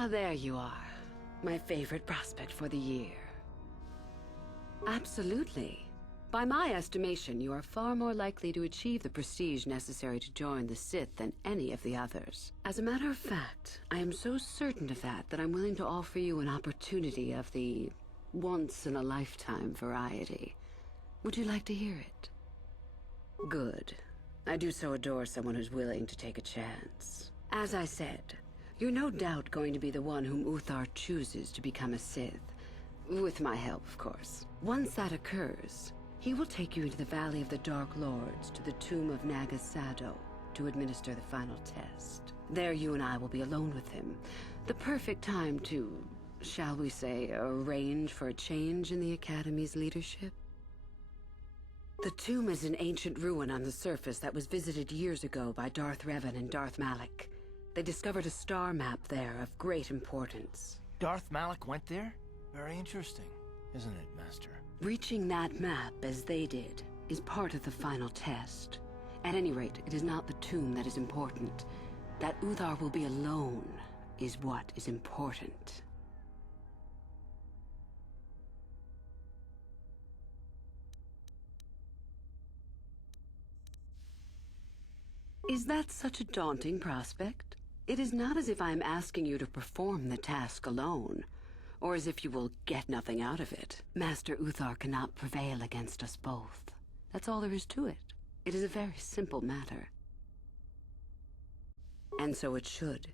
Ah, there you are. My favorite prospect for the year. Absolutely. By my estimation, you are far more likely to achieve the prestige necessary to join the Sith than any of the others. As a matter of fact, I am so certain of that I'm willing to offer you an opportunity of the once-in-a-lifetime variety. Would you like to hear it? Good. I do so adore someone who's willing to take a chance. As I said, you're no doubt going to be the one whom Uthar chooses to become a Sith. With my help, of course. Once that occurs, he will take you into the Valley of the Dark Lords to the Tomb of Naga Sadow to administer the final test. There you and I will be alone with him. The perfect time to, shall we say, arrange for a change in the Academy's leadership. The tomb is an ancient ruin on the surface that was visited years ago by Darth Revan and Darth Malak. They discovered a star map there of great importance. Darth Malak went there? Very interesting, isn't it, Master? Reaching that map, as they did, is part of the final test. At any rate, it is not the tomb that is important. That Uthar will be alone is what is important. Is that such a daunting prospect? It is not as if I am asking you to perform the task alone, or as if you will get nothing out of it. Master Uthar cannot prevail against us both. That's all there is to it. It is a very simple matter. And so it should.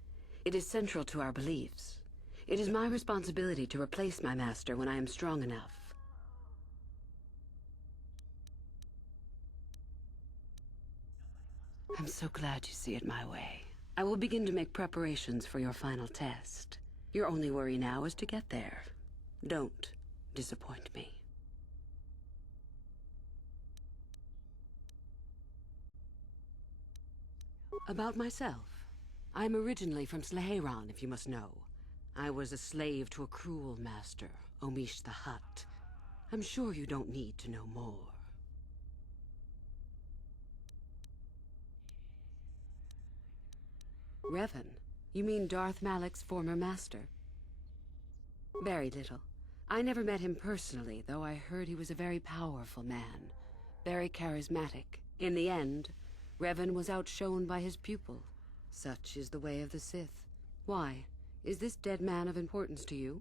It is central to our beliefs. It is my responsibility to replace my master when I am strong enough. I'm so glad you see it my way. I will begin to make preparations for your final test. Your only worry now is to get there. Don't disappoint me. About myself. I'm originally from Sleheron, if you must know. I was a slave to a cruel master, Omish the Hutt. I'm sure you don't need to know more. Revan? You mean Darth Malak's former master? Very little. I never met him personally, though I heard he was a very powerful man. Very charismatic. In the end, Revan was outshone by his pupil. Such is the way of the Sith. Why? Is this dead man of importance to you?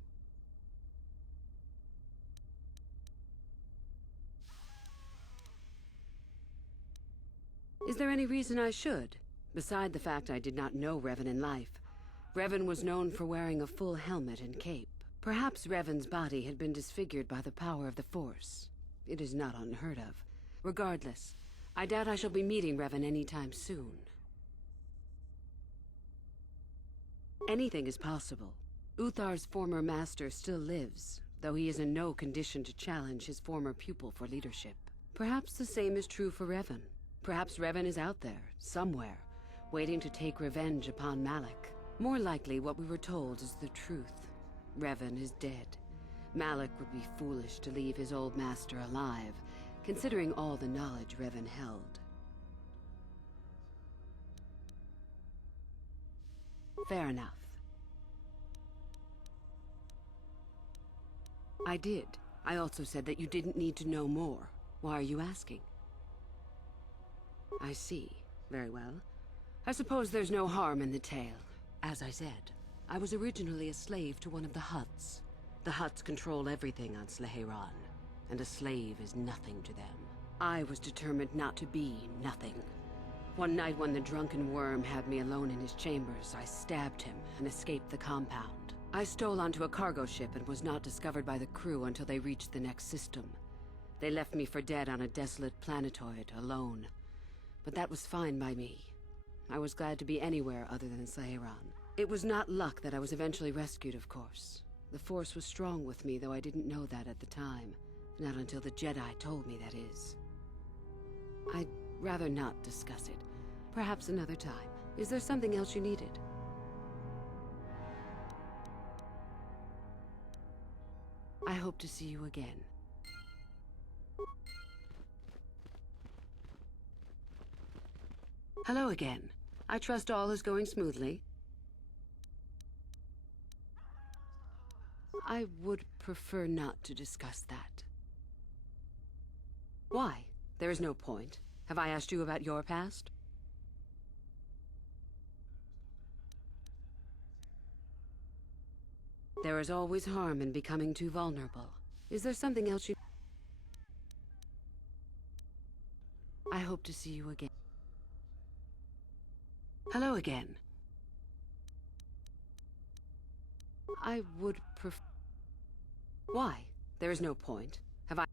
Is there any reason I should? Beside the fact I did not know Revan in life. Revan was known for wearing a full helmet and cape. Perhaps Revan's body had been disfigured by the power of the Force. It is not unheard of. Regardless, I doubt I shall be meeting Revan anytime soon. Anything is possible. Uthar's former master still lives, though he is in no condition to challenge his former pupil for leadership. Perhaps the same is true for Revan. Perhaps Revan is out there, somewhere, waiting to take revenge upon Malak. More likely, what we were told is the truth. Revan is dead. Malak would be foolish to leave his old master alive, considering all the knowledge Revan held. Fair enough. I did. I also said that you didn't need to know more. Why are you asking? I see. Very well. I suppose there's no harm in the tale. As I said, I was originally a slave to one of the Hutts. The Hutts control everything on Sleheron, and a slave is nothing to them. I was determined not to be nothing. One night when the drunken worm had me alone in his chambers, I stabbed him and escaped the compound. I stole onto a cargo ship and was not discovered by the crew until they reached the next system. They left me for dead on a desolate planetoid, alone. But that was fine by me. I was glad to be anywhere other than Sleheron. It was not luck that I was eventually rescued, of course. The Force was strong with me, though I didn't know that at the time. Not until the Jedi told me, that is. I'd rather not discuss it. Perhaps another time. Is there something else you needed? I hope to see you again. Hello again. I trust all is going smoothly. I would prefer not to discuss that. Why? There is no point. Have I asked you about your past? There is always harm in becoming too vulnerable. Is there something else you... I hope to see you again. Hello again. I would prefer... Why? There is no point. Have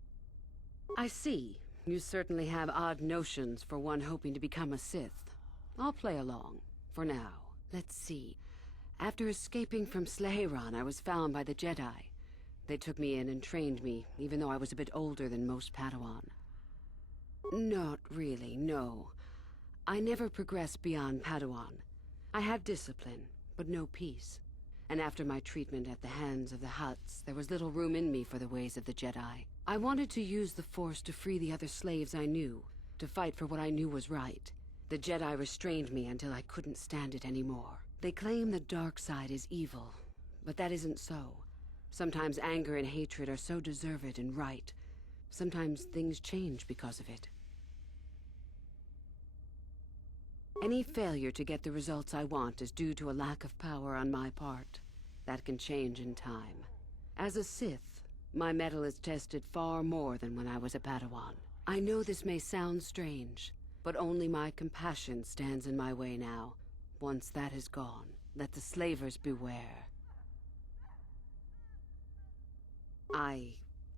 I see. You certainly have odd notions for one hoping to become a Sith. I'll play along. For now. Let's see. After escaping from Slaheron, I was found by the Jedi. They took me in and trained me, even though I was a bit older than most Padawan. Not really, no. I never progressed beyond Padawan. I had discipline, but no peace. And after my treatment at the hands of the Hutts, there was little room in me for the ways of the Jedi. I wanted to use the Force to free the other slaves I knew, to fight for what I knew was right. The Jedi restrained me until I couldn't stand it anymore. They claim the dark side is evil, but that isn't so. Sometimes anger and hatred are so deserved and right. Sometimes things change because of it. Any failure to get the results I want is due to a lack of power on my part. That can change in time. As a Sith, my mettle is tested far more than when I was a Padawan. I know this may sound strange, but only my compassion stands in my way now. Once that is gone, let the slavers beware.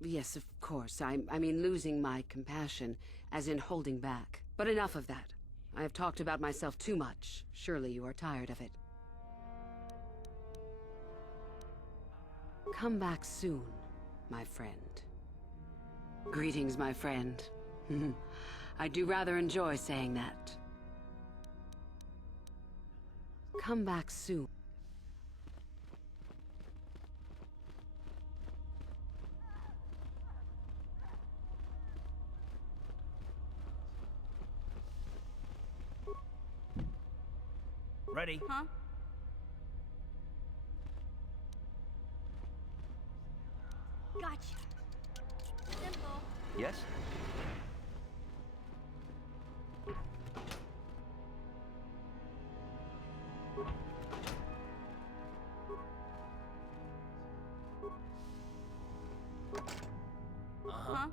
Yes, of course, I mean losing my compassion, as in holding back. But enough of that. I have talked about myself too much. Surely you are tired of it. Come back soon, my friend. Greetings, my friend. I do rather enjoy saying that. Come back soon. Ready? Huh? Gotcha. Simple. Yes? Huh?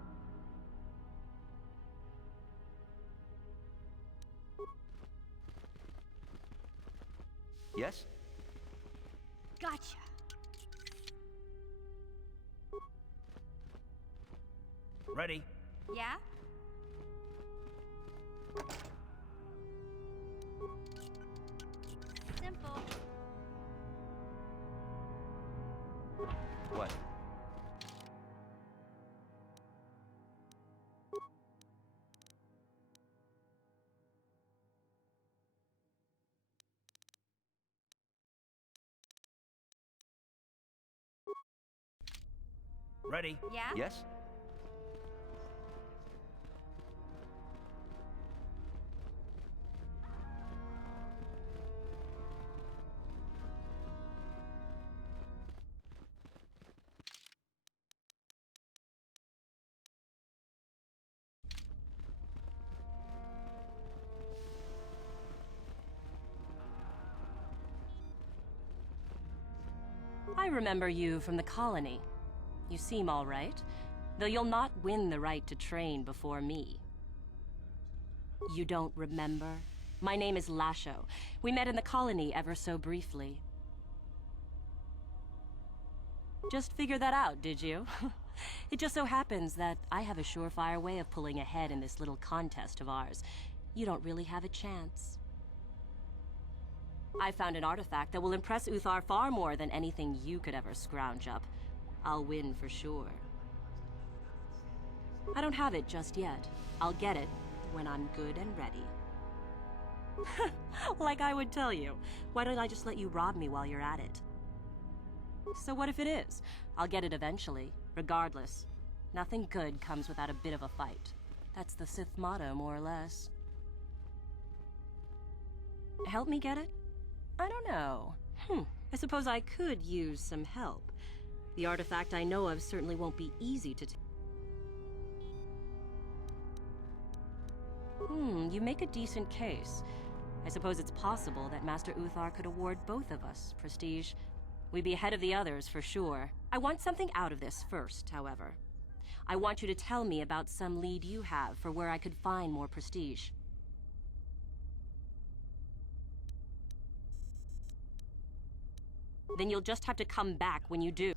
Yes? Gotcha. Ready? Yeah? Simple. What? Ready? Yeah? Yes? I remember you from the colony. You seem all right, though you'll not win the right to train before me. You don't remember? My name is Lasho. We met in the colony ever so briefly. Just figured that out, did you? It just so happens that I have a surefire way of pulling ahead in this little contest of ours. You don't really have a chance. I found an artifact that will impress Uthar far more than anything you could ever scrounge up. I'll win for sure. I don't have it just yet. I'll get it when I'm good and ready. Like I would tell you. Why don't I just let you rob me while you're at it? So what if it is? I'll get it eventually, regardless. Nothing good comes without a bit of a fight. That's the Sith motto, more or less. Help me get it? I don't know. I suppose I could use some help. The artifact I know of certainly won't be easy to you make a decent case. I suppose it's possible that Master Uthar could award both of us prestige. We'd be ahead of the others, for sure. I want something out of this first, however. I want you to tell me about some lead you have for where I could find more prestige. Then you'll just have to come back when you do.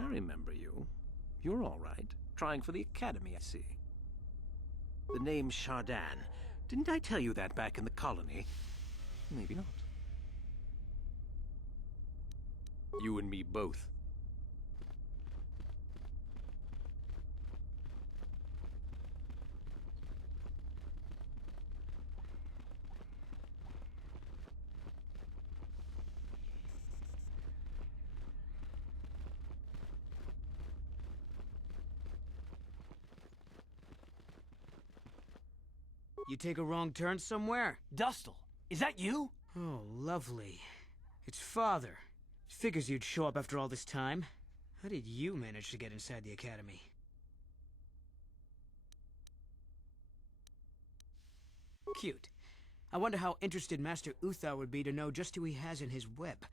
I remember you. You're all right. Trying for the Academy, I see. The name's Shardan. Didn't I tell you that back in the colony? Maybe not. You and me both. You take a wrong turn somewhere? Dustil, is that you? Oh, lovely. It's Father. Figures you'd show up after all this time. How did you manage to get inside the Academy? Cute. I wonder how interested Master Uthar would be to know just who he has in his web.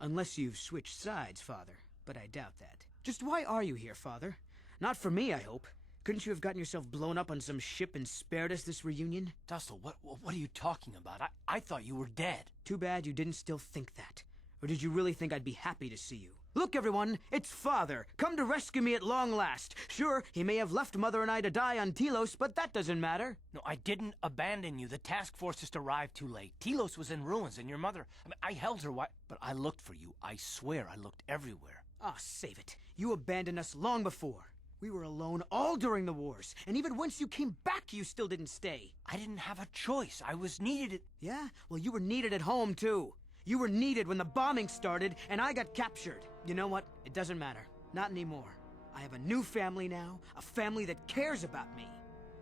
Unless you've switched sides, Father. But I doubt that. Just why are you here, Father? Not for me, I hope. Couldn't you have gotten yourself blown up on some ship and spared us this reunion? Dustil, what are you talking about? I thought you were dead. Too bad you didn't still think that. Or did you really think I'd be happy to see you? Look, everyone, it's Father, come to rescue me at long last. Sure, he may have left Mother and I to die on Telos, but that doesn't matter. No, I didn't abandon you. The task force just arrived too late. Telos was in ruins, and your mother... I held her but I looked for you. I swear I looked everywhere. Ah, save it. You abandoned us long before. We were alone all during the wars, and even once you came back, you still didn't stay. I didn't have a choice. I was needed Yeah? Well, you were needed at home, too. You were needed when the bombing started, and I got captured. You know what? It doesn't matter. Not anymore. I have a new family now, a family that cares about me.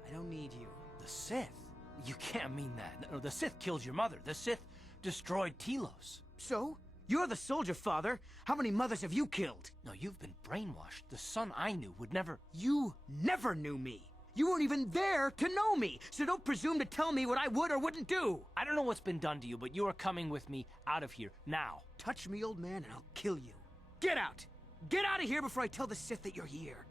I don't need you. The Sith? You can't mean that. No, the Sith killed your mother. The Sith destroyed Telos. So? You're the soldier, Father. How many mothers have you killed? No, you've been brainwashed. The son I knew would never... You never knew me. You weren't even there to know me, so don't presume to tell me what I would or wouldn't do. I don't know what's been done to you, but you are coming with me out of here, now. Touch me, old man, and I'll kill you. Get out! Get out of here before I tell the Sith that you're here.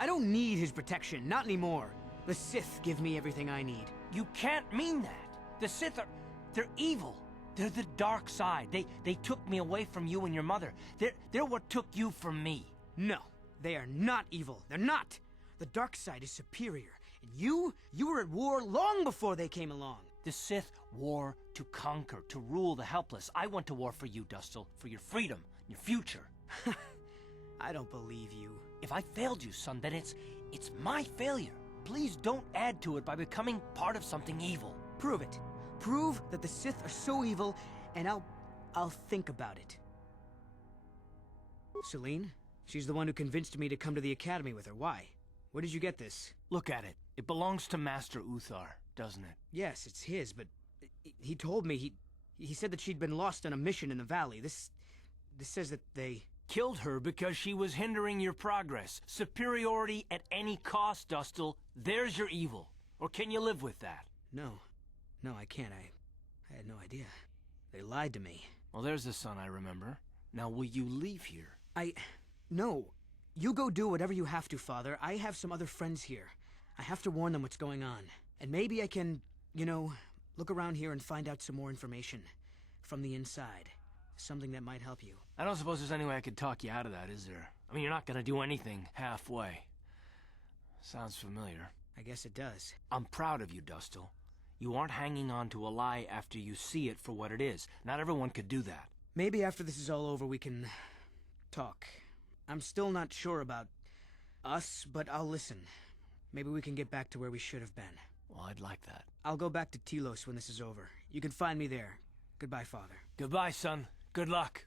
I don't need his protection, not anymore. The Sith give me everything I need. You can't mean that. The Sith are... they're evil. They're the dark side. They took me away from you and your mother. They're what took you from me. No, they are not evil. They're not. The dark side is superior. And you were at war long before they came along. The Sith war to conquer, to rule the helpless. I went to war for you, Dustil, for your freedom, your future. I don't believe you. If I failed you, son, then it's my failure. Please don't add to it by becoming part of something evil. Prove it. Prove that the Sith are so evil, and I'll think about it. Celine? She's the one who convinced me to come to the Academy with her. Why? Where did you get this? Look at it. It belongs to Master Uthar, doesn't it? Yes, it's his, but he told me he said that she'd been lost on a mission in the valley. This says that they... Killed her because she was hindering your progress. Superiority at any cost, Dustil. There's your evil. Or can you live with that? No, I can't. I had no idea. They lied to me. Well, there's the son I remember. Now, will you leave here? No. You go do whatever you have to, Father. I have some other friends here. I have to warn them what's going on. And maybe I can, look around here and find out some more information. From the inside. Something that might help you. I don't suppose there's any way I could talk you out of that, is there? I mean, you're not gonna do anything halfway. Sounds familiar. I guess it does. I'm proud of you, Dustil. You aren't hanging on to a lie after you see it for what it is. Not everyone could do that. Maybe after this is all over we can... talk. I'm still not sure about us, but I'll listen. Maybe we can get back to where we should have been. Well, I'd like that. I'll go back to Telos when this is over. You can find me there. Goodbye, Father. Goodbye, son. Good luck.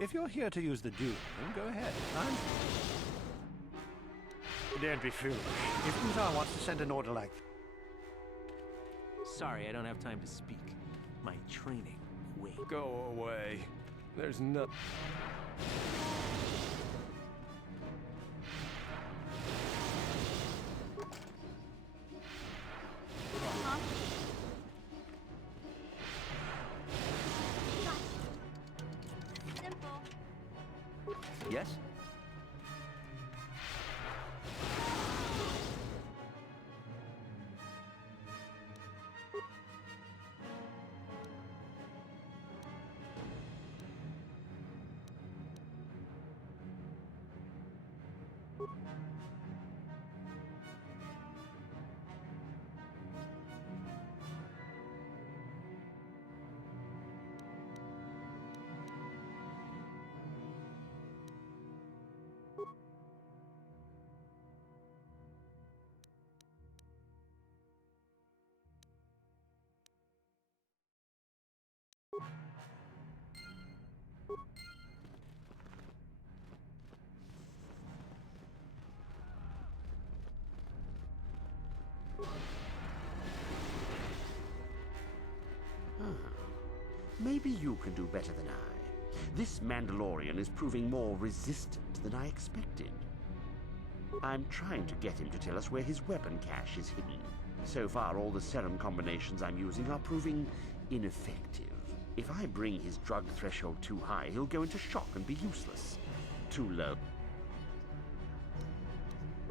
If you're here to use the dune, then go ahead. Don't be foolish. If Uthar wants to send an order like... Sorry, I don't have time to speak. My training. Wait. Go away. There's no... Yes? Maybe you can do better than I. This Mandalorian is proving more resistant than I expected. I'm trying to get him to tell us where his weapon cache is hidden. So far, all the serum combinations I'm using are proving ineffective. If I bring his drug threshold too high, he'll go into shock and be useless. Too low.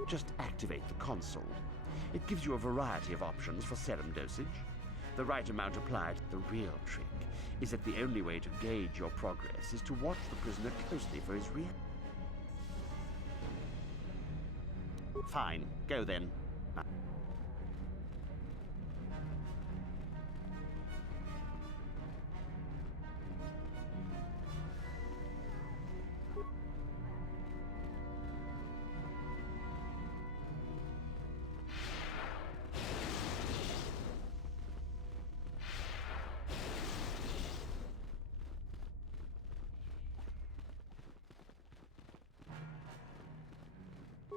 Just activate the console. It gives you a variety of options for serum dosage. The right amount applied. The real trick is that the only way to gauge your progress is to watch the prisoner closely for his reaction. Fine, go then.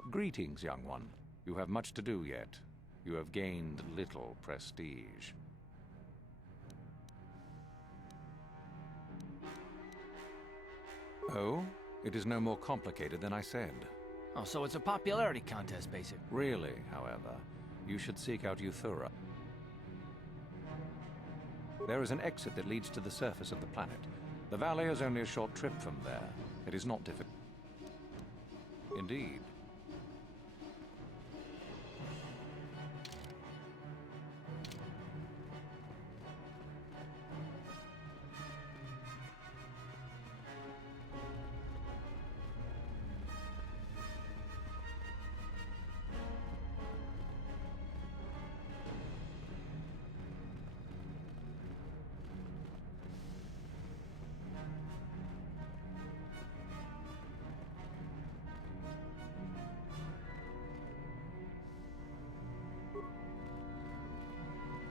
Greetings, young one. You have much to do yet. You have gained little prestige. Oh? It is no more complicated than I said. Oh, so it's a popularity contest, basically. Really, however, you should seek out Uthar. There is an exit that leads to the surface of the planet. The valley is only a short trip from there. It is not difficult. Indeed.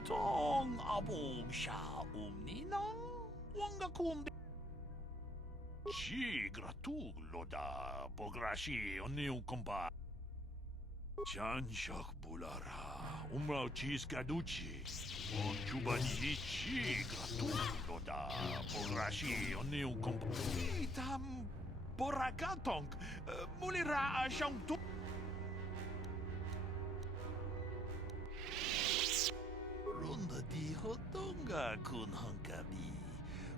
Tong abong siya ninang wanga kumbe. Ci gratullo da pograshi oniu kompa. Chan shak bulara umrao cis caduci. On chubani ci gratullo da pograshi oniu kompa. Itam borakatong mulira asyang tu. Ronda di hotonga kun hangkabi.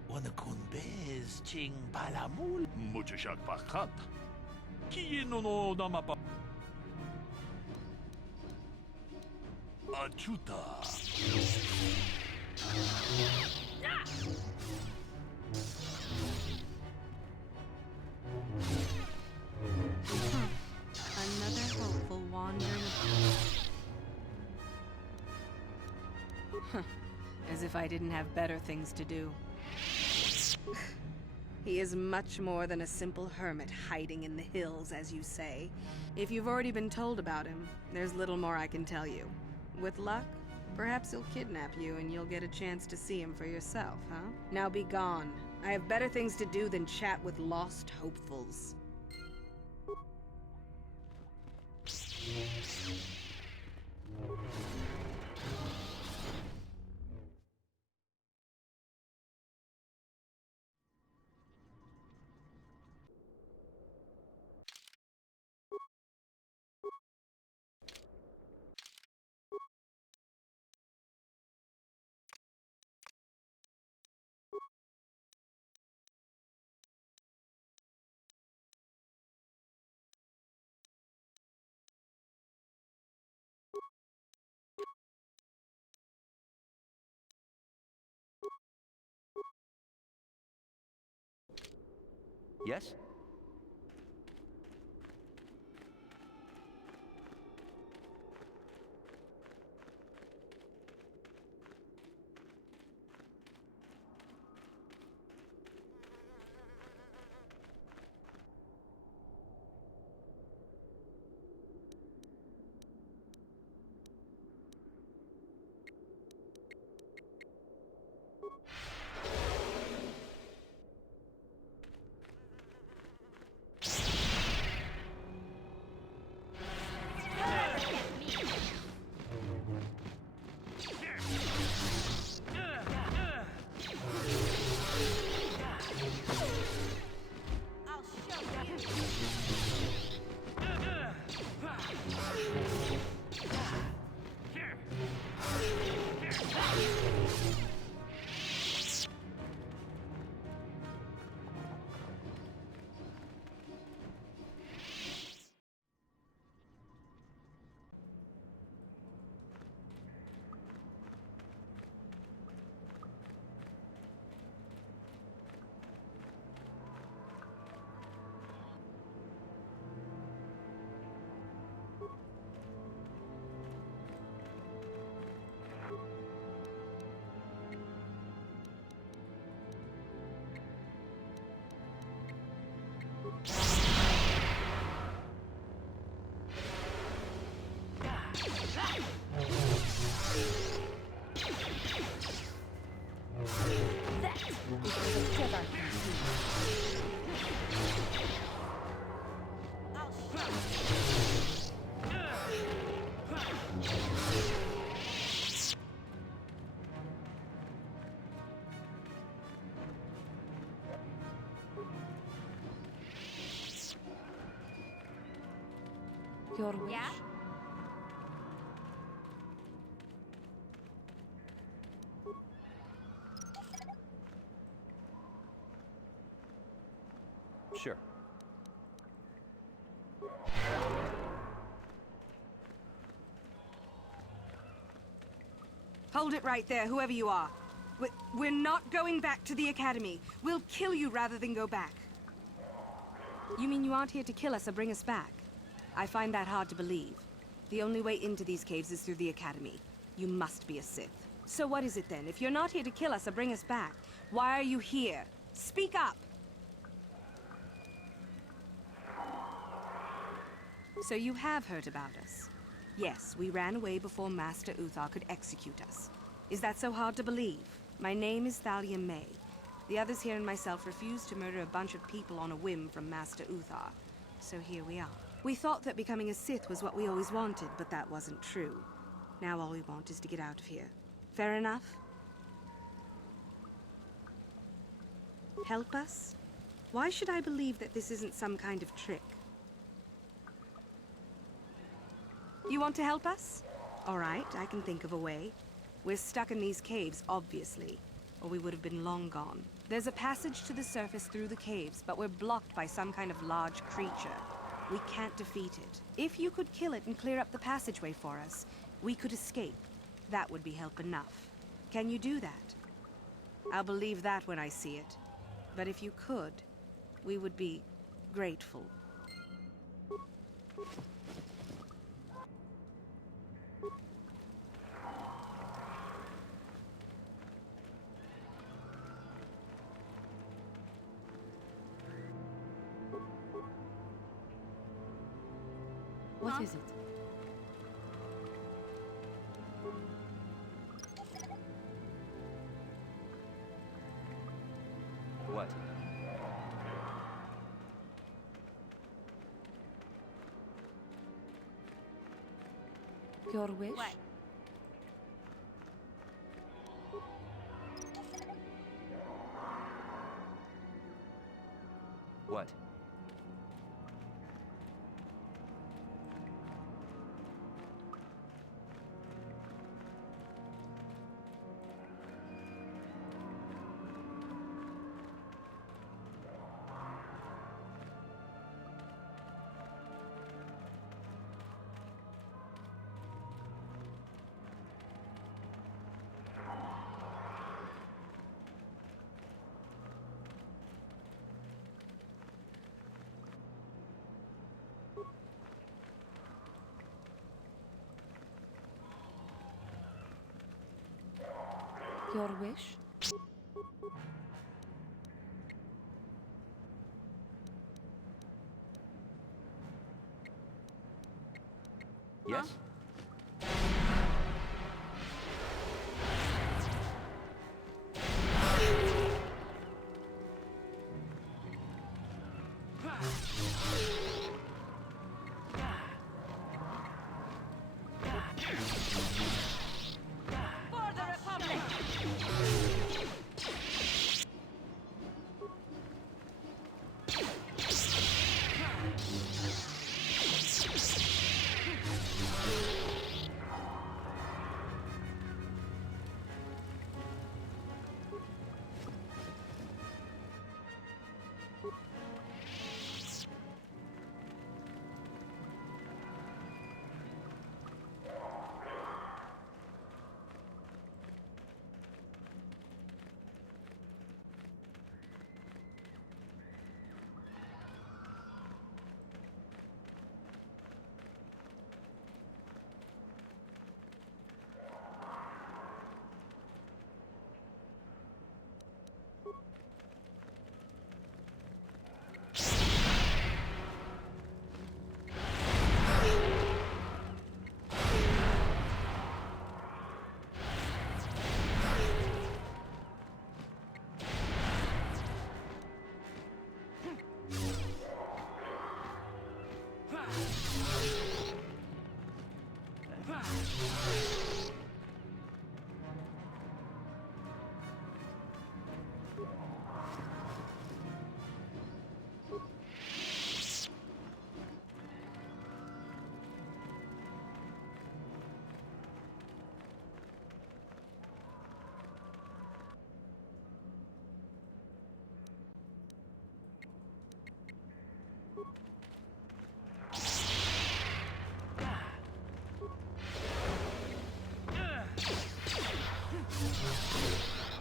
Wana kun bez ching palamul. Mucho shak pakat. Kieno no mapa. Achuta. Another hopeful wandering. As if I didn't have better things to do. He is much more than a simple hermit hiding in the hills, as you say. If you've already been told about him, there's little more I can tell you. With luck, perhaps he'll kidnap you and you'll get a chance to see him for yourself, huh? Now be gone. I have better things to do than chat with lost hopefuls. Yes? Your wish? Yeah? Sure. Hold it right there, whoever you are. We're not going back to the Academy. We'll kill you rather than go back. You mean you aren't here to kill us or bring us back? I find that hard to believe. The only way into these caves is through the Academy. You must be a Sith. So what is it then? If you're not here to kill us or bring us back, why are you here? Speak up! So you have heard about us. Yes, we ran away before Master Uthar could execute us. Is that so hard to believe? My name is Thalia May. The others here and myself refused to murder a bunch of people on a whim from Master Uthar. So here we are. We thought that becoming a Sith was what we always wanted, but that wasn't true. Now all we want is to get out of here. Fair enough? Help us? Why should I believe that this isn't some kind of trick? You want to help us? All right, I can think of a way. We're stuck in these caves, obviously, or we would have been long gone. There's a passage to the surface through the caves, but we're blocked by some kind of large creature. We can't defeat it. If you could kill it and clear up the passageway for us, we could escape. That would be help enough. Can you do that? I'll believe that when I see it. But if you could, we would be grateful. What is it? What? Your wish? What? What? Your wish? Yes? For the Republic!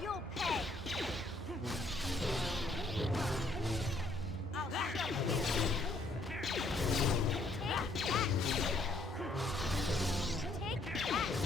You'll pay! I'll show you! Take that! Take that!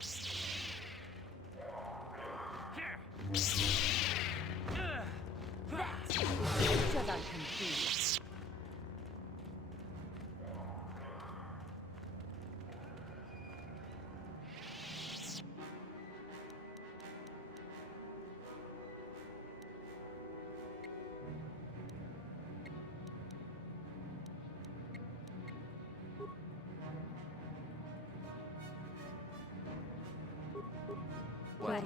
That's Jedi complete. What?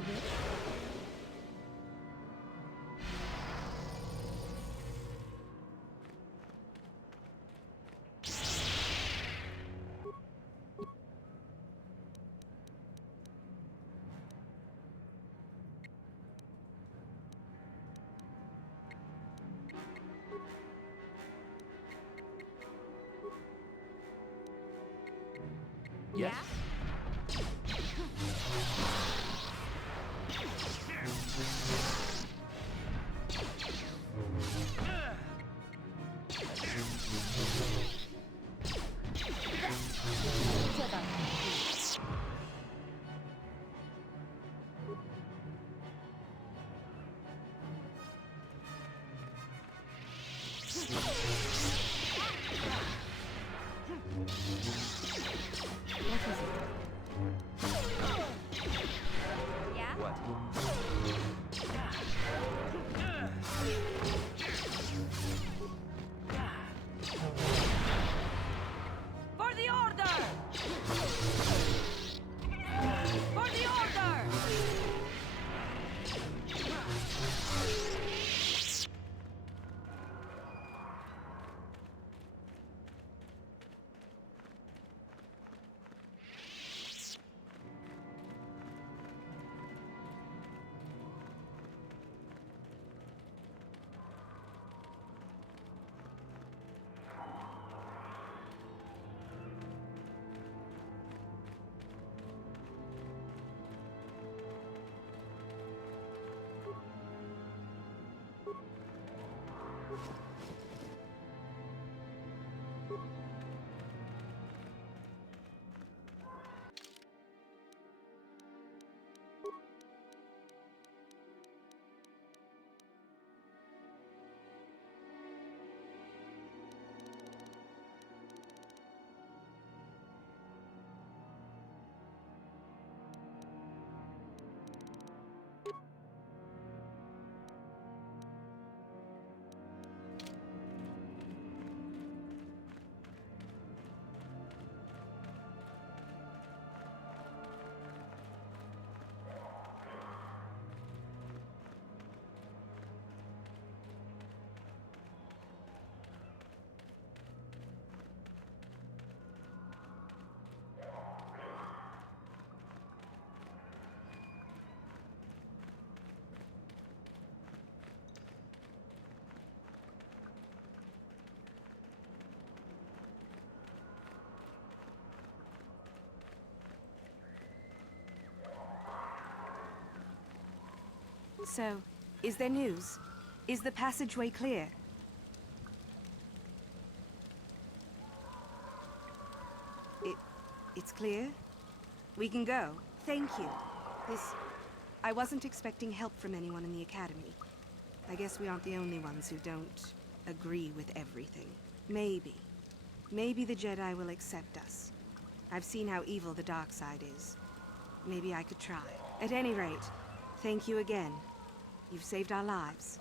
Yes. Jedi complete. What is it? Yeah? What? For the order! For the order! So, is there news? Is the passageway clear? It's clear? We can go. Thank you. I wasn't expecting help from anyone in the Academy. I guess we aren't the only ones who don't agree with everything. Maybe the Jedi will accept us. I've seen how evil the dark side is. Maybe I could try. At any rate, thank you again. You've saved our lives.